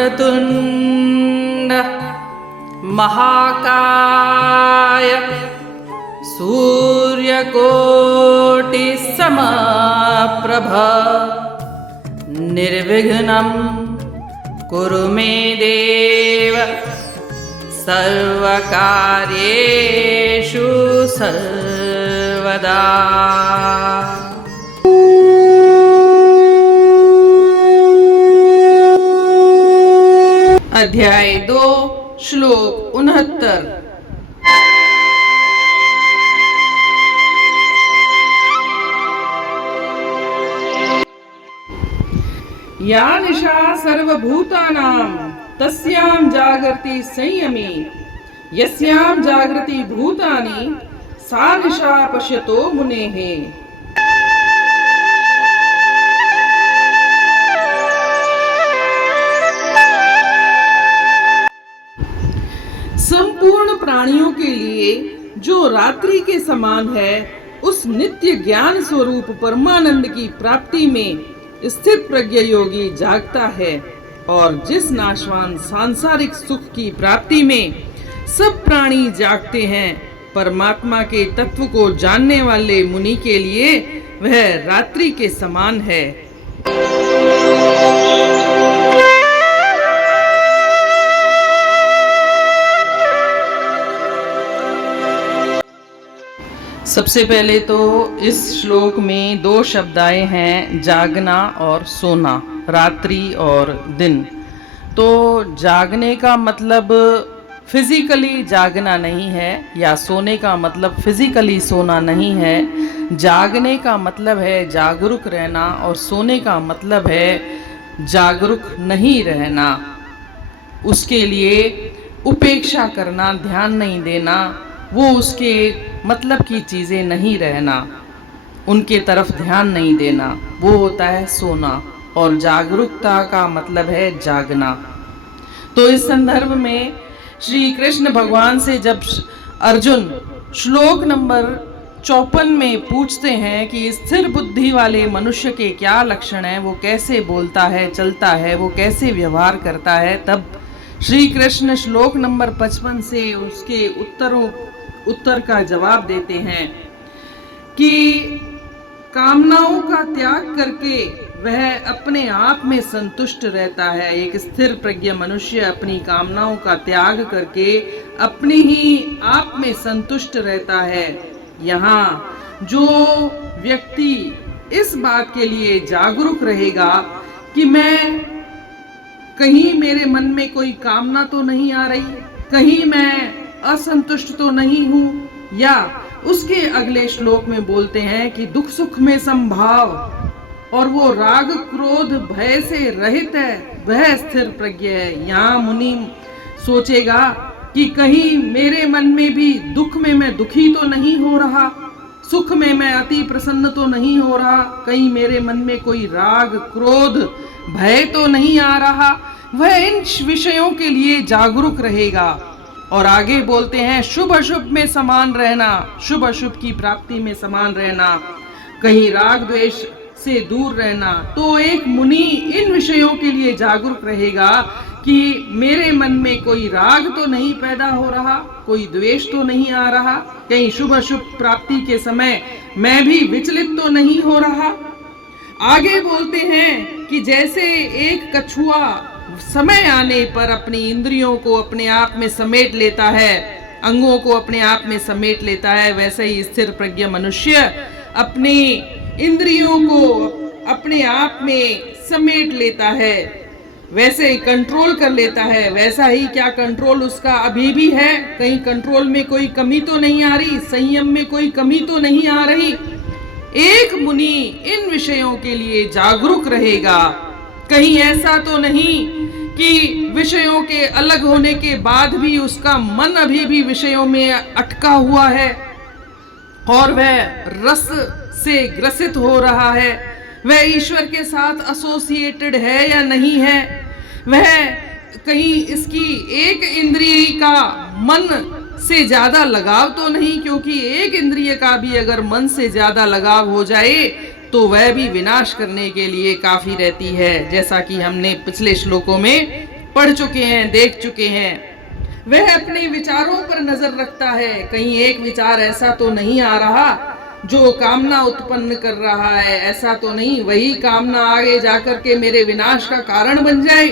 वक्रतुण्ड महाकाय सूर्यकोटिसमप्रभ निर्विघ्नं कुरु मे देव सर्वकार्येषु सर्वदा। अध्याय 2 श्लोक 69। या निशा सर्वभूतानां तस्यां जागर्ति संयमी यस्यां जागृति भूतानि सा निशा पश्यतो मुनेः। संपूर्ण प्राणियों के लिए जो रात्रि के समान है, उस नित्य ज्ञान स्वरूप परमानंद की प्राप्ति में स्थित प्रज्ञ योगी जागता है, और जिस नाशवान सांसारिक सुख की प्राप्ति में सब प्राणी जागते हैं, परमात्मा के तत्व को जानने वाले मुनि के लिए वह रात्रि के समान है। सबसे पहले तो इस श्लोक में 2 शब्द आए हैं, जागना और सोना, रात्रि और दिन। तो जागने का मतलब फिजिकली जागना नहीं है, या सोने का मतलब फिजिकली सोना नहीं है। जागने का मतलब है जागरूक रहना, और सोने का मतलब है जागरूक नहीं रहना। उसके लिए उपेक्षा करना, ध्यान नहीं देना, वो उसके मतलब की चीज़ें नहीं रहना, उनके तरफ ध्यान नहीं देना, वो होता है सोना। और जागरूकता का मतलब है जागना। तो इस संदर्भ में श्री कृष्ण भगवान से जब अर्जुन श्लोक नंबर 54 में पूछते हैं कि स्थिर बुद्धि वाले मनुष्य के क्या लक्षण हैं, वो कैसे बोलता है, चलता है, वो कैसे व्यवहार करता है, तब श्री कृष्ण श्लोक नंबर 55 से उसके उत्तर का जवाब देते हैं कि कामनाओं का त्याग करके वह अपने आप में संतुष्ट रहता है। एक स्थिर प्रज्ञ मनुष्य अपनी कामनाओं का त्याग करके अपने ही आप में संतुष्ट रहता है। यहाँ जो व्यक्ति इस बात के लिए जागरूक रहेगा कि मैं कहीं मेरे मन में कोई कामना तो नहीं आ रही, कहीं मैं असंतुष्ट तो नहीं हूँ, या उसके अगले श्लोक में बोलते हैं कि दुख सुख में संभाव और वो राग क्रोध भय से रहित है, वह स्थिर प्रज्ञ है। यहाँ मुनि सोचेगा कि कहीं मेरे मन में भी दुख में मैं दुखी तो नहीं हो रहा, सुख में मैं अति प्रसन्न तो नहीं हो रहा, कहीं मेरे मन में कोई राग क्रोध भय तो नहीं आ रहा। वह इन विषयों के लिए जागरूक रहेगा। और आगे बोलते हैं शुभ अशुभ में समान रहना, शुभ अशुभ की प्राप्ति में समान रहना, कहीं राग द्वेष से दूर रहना। तो एक मुनि इन विषयों के लिए जागरूक रहेगा कि मेरे मन में कोई राग तो नहीं पैदा हो रहा, कोई द्वेष तो नहीं आ रहा, कहीं शुभ अशुभ प्राप्ति के समय मैं भी विचलित तो नहीं हो रहा। आगे बोलते हैं कि जैसे एक कछुआ समय आने पर अपनी इंद्रियों को अपने आप में समेट लेता है, अंगों को अपने आप में समेट लेता है, वैसे ही स्थिर प्रज्ञ मनुष्य अपनी इंद्रियों को अपने आप में समेट लेता है, वैसे ही कंट्रोल कर लेता है। वैसा ही क्या कंट्रोल उसका अभी भी है, कहीं कंट्रोल में कोई कमी तो नहीं आ रही, संयम में कोई कमी तो नहीं आ रही। एक मुनि इन विषयों के लिए जागरूक रहेगा। कहीं ऐसा तो नहीं कि विषयों के अलग होने के बाद भी उसका मन अभी भी विषयों में अटका हुआ है और वह रस से ग्रसित हो रहा है, वह ईश्वर के साथ एसोसिएटेड है या नहीं है, वह कहीं इसकी एक इंद्रिय का मन से ज्यादा लगाव तो नहीं, क्योंकि एक इंद्रिय का भी अगर मन से ज्यादा लगाव हो जाए तो वह भी विनाश करने के लिए काफी रहती है, जैसा कि हमने पिछले श्लोकों में पढ़ चुके हैं, देख चुके हैं। वह अपने विचारों पर नजर रखता है, कहीं एक विचार ऐसा तो नहीं आ रहा जो कामना उत्पन्न कर रहा है, ऐसा तो नहीं वही कामना आगे जाकर के मेरे विनाश का कारण बन जाए।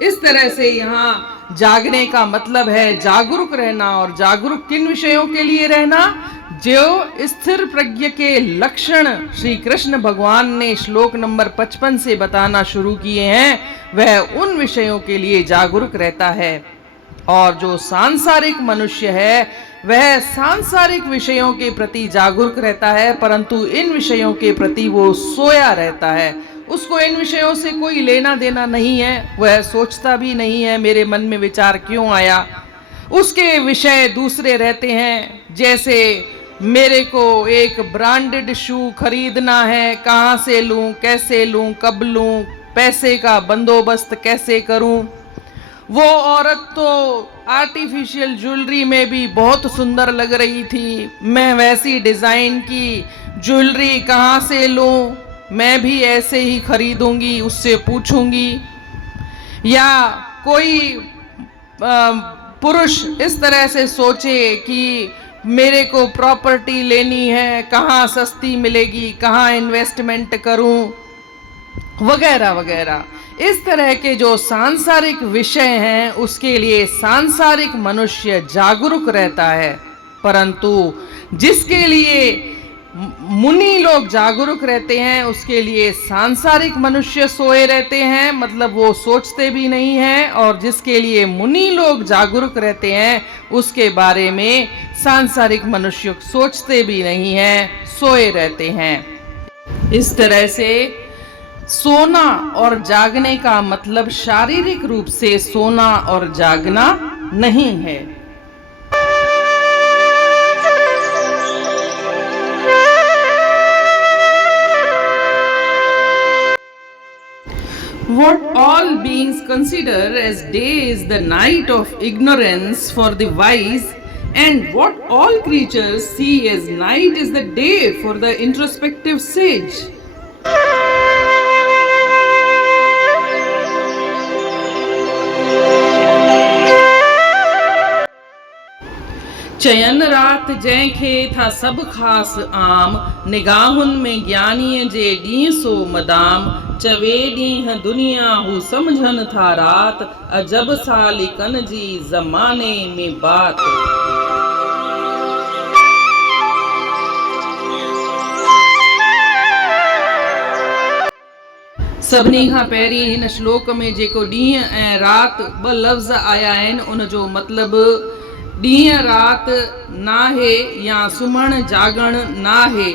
इस तरह से यहाँ जागने का मतलब है जागरूक रहना। और जागरूक किन विषयों के लिए रहना? जो स्थिर प्रज्ञ के लक्षण श्री कृष्ण भगवान ने श्लोक नंबर 55 से बताना शुरू किए हैं, वह उन विषयों के लिए जागरूक रहता है। और जो सांसारिक मनुष्य है वह सांसारिक विषयों के प्रति जागरूक रहता है, परंतु इन विषयों के प्रति वो सोया रहता है। उसको इन विषयों से कोई लेना देना नहीं है, वह सोचता भी नहीं है मेरे मन में विचार क्यों आया। उसके विषय दूसरे रहते हैं, जैसे मेरे को एक ब्रांडेड शू खरीदना है, कहाँ से लूं, कैसे लूं, कब लूं, पैसे का बंदोबस्त कैसे करूं। वो औरत तो आर्टिफिशियल ज्वेलरी में भी बहुत सुंदर लग रही थी, मैं वैसी डिजाइन की ज्वेलरी कहाँ से लूं, मैं भी ऐसे ही खरीदूंगी, उससे पूछूंगी। या कोई पुरुष इस तरह से सोचे कि मेरे को प्रॉपर्टी लेनी है, कहाँ सस्ती मिलेगी, कहाँ इन्वेस्टमेंट करूं, वगैरह वगैरह। इस तरह के जो सांसारिक विषय हैं उसके लिए सांसारिक मनुष्य जागरूक रहता है, परंतु जिसके लिए मुनि लोग जागरूक रहते हैं उसके लिए सांसारिक मनुष्य सोए रहते हैं, मतलब वो सोचते भी नहीं हैं। और जिसके लिए मुनि लोग जागरूक रहते हैं उसके बारे में सांसारिक मनुष्य सोचते भी नहीं हैं, सोए रहते हैं। इस तरह से सोना और जागने का मतलब शारीरिक रूप से सोना और जागना नहीं है। What all beings consider as day is the night of ignorance for the wise, and what all creatures see as night is the day for the introspective sage. चयन रात जंहिंखे था सभु ख़ासि आम, निगाहुनि में ज्ञानीअ जे ॾींहुं सो मदाम। चवे ॾींहुं दुनिया हू सम्झनि था रात, अजब सालिकन जी ज़माने में बात। सभिनी खां पहिरीं हिन श्लोक में जेको ॾींहुं ऐं राति ॿ लफ़्ज़ आया आहिनि, उन जो मतिलबु ॾींहुं राति नाहे या सुम्हणु जागणु नाहे।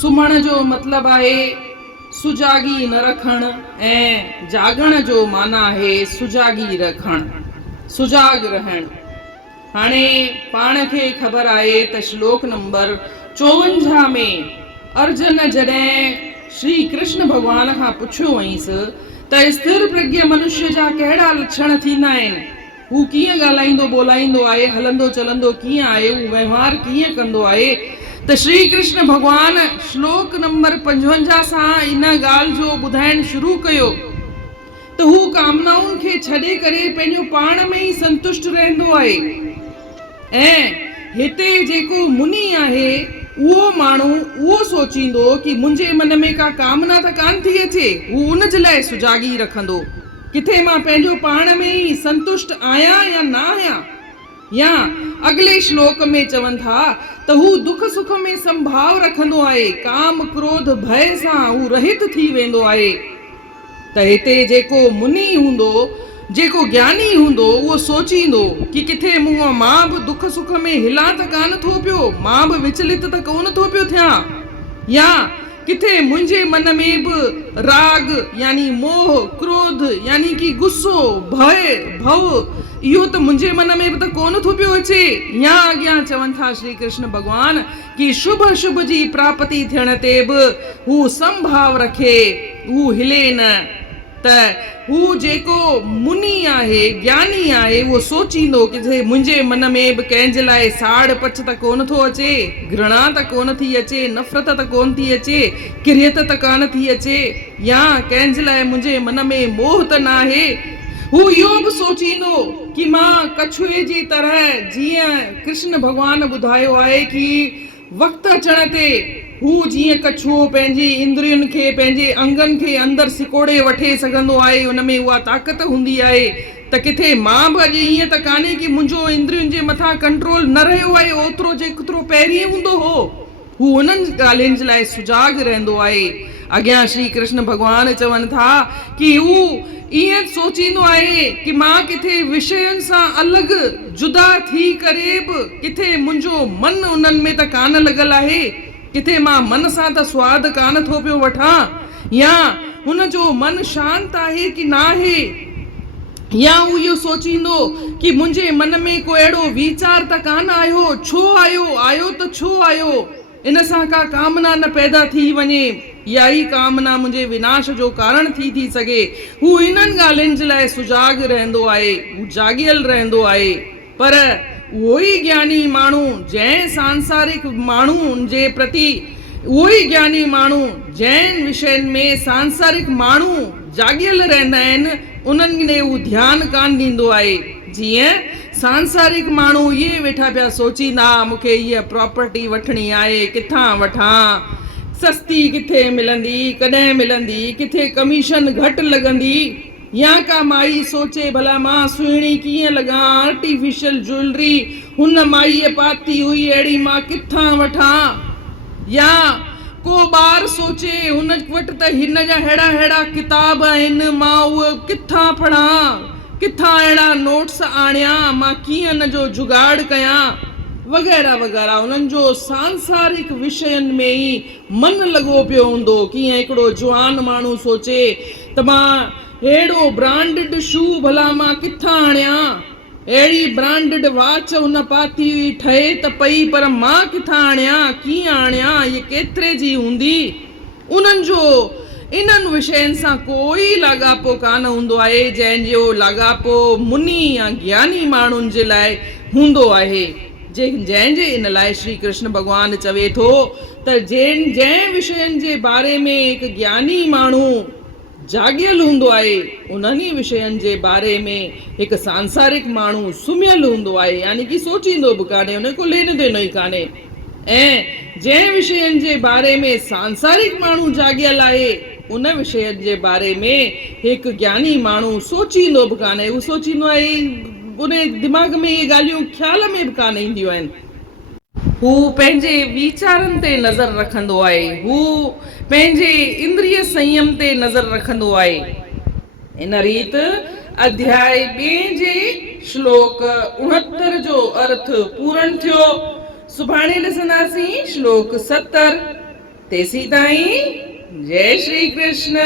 सुम्हण जो मतिलबु आहे सुजागी न रखणु, ऐं जागण जो माना आहे सुजागी रखणु, सुजाग रहणु। हाणे पाण खे ख़बर आहे त श्लोक नंबर 54 में अर्जुन जॾहिं श्री कृष्ण भगवान खां पुछियो वईंसि त स्थिर प्रज्ञ मनुष्य जा कहिड़ा लक्षण थींदा आहिनि, हू कीअं ॻाल्हाईंदो ॿोलाईंदो आहे, हलंदो चलंदो कीअं आहे, हू वहिंवार कीअं कंदो आहे, त श्री कृष्ण भगवान श्लोक नंबर 55 सां इन ॻाल्हि जो ॿुधाइण शुरू कयो त हू कामनाउनि खे छॾे करे पंहिंजो पाण में ई संतुष्ट रहंदो आहे। ऐं हिते जेको मुनि आहे उहो माण्हू उहो सोचींदो कि मुंहिंजे मन में का कामना त कान थी अचे, हू उन जे लाइ सुजागी रखंदो किथे मां पंहिंजो पाण में ई संतुष्ट आहियां या न आहियां। या अगले श्लोक में चवनि था त हू दुख सुख में संभाव रखंदो आहे, काम क्रोध भय सां हू रहित थी वेंदो आहे। त हिते जेको मुनि हूंदो, जेको ज्ञानी हूंदो, उहो सोचींदो कि किथे मां बि दुख सुख में हिला त कान थो पियो, मां बि विचलित त कोन थो पियो थियां, या किथे मुंहिंजे मन में बि राग यानी मोह, क्रोध यानी कि गुस्सो, भय, भव, इहो त मुंहिंजे मन में बि त कोन थो पियो अचे। या अॻियां चवनि था श्री कृष्ण भगवान कि शुभ शुभ जी प्राप्ति थियण ते बि हू संभाव रखे, हू हिले न। त हू जेको मुनी आहे, ज्ञानी आहे, उहो सोचींदो कि मुंहिंजे मन में बि कंहिंजे लाइ साड़ पछ त कोन थो अचे, घृणा त कोन थी अचे, नफ़रत त कोन थी अचे, किरियत त कान थी अचे, या कंहिंजे लाइ मुंहिंजे मन में मोह त न आहे। हू इहो बि सोचींदो कि मां कछुए जी तरह, जीअं कृष्ण भॻवान ॿुधायो आहे कि वक़्तु अचण ते हू जीअं कछुओ पंहिंजी इंद्रियुनि खे, पंहिंजे अंगनि खे अंदरि सिकोड़े वठे सघंदो आहे, हुन में उहा ताक़त हूंदी आहे, त किथे मां बि अॼु ईअं त कान्हे कि मुंहिंजो इंद्रियुनि जे मथां कंट्रोल न रहियो आहे ओतिरो जेतिरो पहिरीं हूंदो हो। हू उन्हनि ॻाल्हियुनि जे लाइ सुजाग रहंदो आहे। अॻियां श्री कृष्ण भॻवान चवनि था कि हू ईअं सोचींदो आहे कि मां किथे विषयनि सां अलॻि जुदा थी करे बि किथे मुंहिंजो मन उन्हनि में त कान लॻल आहे, किथे मां मन सां त स्वाद कान थो पियो वठां, या हुनजो मन शांति आहे कि न आहे, या हू इहो सोचींदो कि मुंहिंजे मन में को अहिड़ो वीचार त कान आयो, छो आयो त छो आयो, इन सां का कामना न पैदा थी वञे, या ई कामना मुंहिंजे विनाश जो कारण थी सघे। हू इन्हनि ॻाल्हियुनि जे लाइ सुजाग रहंदो आहे, हू जागियल रहंदो आहे। पर उहो ई ज्ञानी माण्हू जंहिं सांसारिक माण्हुनि जे प्रति, उहो ई ज्ञानी माण्हू जंहिं विषयनि में सांसारिक माण्हू जागियल रहंदा आहिनि, उन्हनि ॾे हू ध्यानु कान ॾींदो आहे। जीअं सांसारिक माण्हू इहे वेठा पिया सोचींदा मूंखे हीअ प्रॉपर्टी वठणी आहे, किथां वठां, सस्ती किथे मिलंदी, कॾहिं मिलंदी, किथे कमीशन घटि लॻंदी, या का माई सोचे भला मां सुहिणी कीअं लॻां, आर्टिफिशियल ज्वेलरी हुन माईअ पाती हुई अहिड़ी मां किथां वठां, या को ॿार सोचे हुन वटि त हिन जा अहिड़ा किताब आहिनि, मां उहे किथां पढ़ां, किथां अहिड़ा नोट्स आणियां, मां कीअं हिन जो जुगाड़ कयां, वग़ैरह वग़ैरह। उन्हनि जो सांसारिक विषयनि में ई मन लॻो पियो हूंदो। कीअं हिकिड़ो जवान माण्हू सोचे त मां अहिड़ो ब्रांडेड शू भला मां किथां आणियां, अहिड़ी ब्रांडेड वॉच हुन पाती हुई ठहे त पई, पर मां किथां आणियां, कीअं आणियां, इहे केतिरे जी हूंदी। उन्हनि जो इन्हनि विषयनि सां कोई लाॻापो कान हूंदो आहे, जंहिंजो लाॻापो मुनी या ज्ञानी माण्हुनि जे लाइ हूंदो आहे। जंहिंजे इन लाइ श्री कृष्ण भॻवानु चवे थो त जंहिं विषयनि जे बारे में हिकु ज्ञानी माण्हू जागियल हूंदो आहे, उन्हनि विषयनि जे बारे में हिकु सांसारिक माण्हू सुम्हियल हूंदो आहे, यानी कि सोचींदो बि कान्हे, उन को लेनो देनो ई कान्हे। ऐं जंहिं विषयनि जे बारे में सांसारिक माण्हू जागियल आहे, उन विषयनि जे बारे में हिकु ज्ञानी माण्हू सोचींदो बि कान्हे। हू सोचींदो आहे, उन दिमाग़ में इहे ॻाल्हियूं ख़्याल में बि कान ईंदियूं आहिनि। हू पंहिंजे वीचारनि ते नज़र रखंदो आहे, हू पंहिंजे इंद्रिय संयम ते नज़र रखंदो आहे। इन रीति अध्याय 2 जे श्लोक 69 जो अर्थ पूर्ण थियो। सुभाणे ॾिसंदासीं श्लोक 70। तेसीं ताईं जय श्री कृष्ण।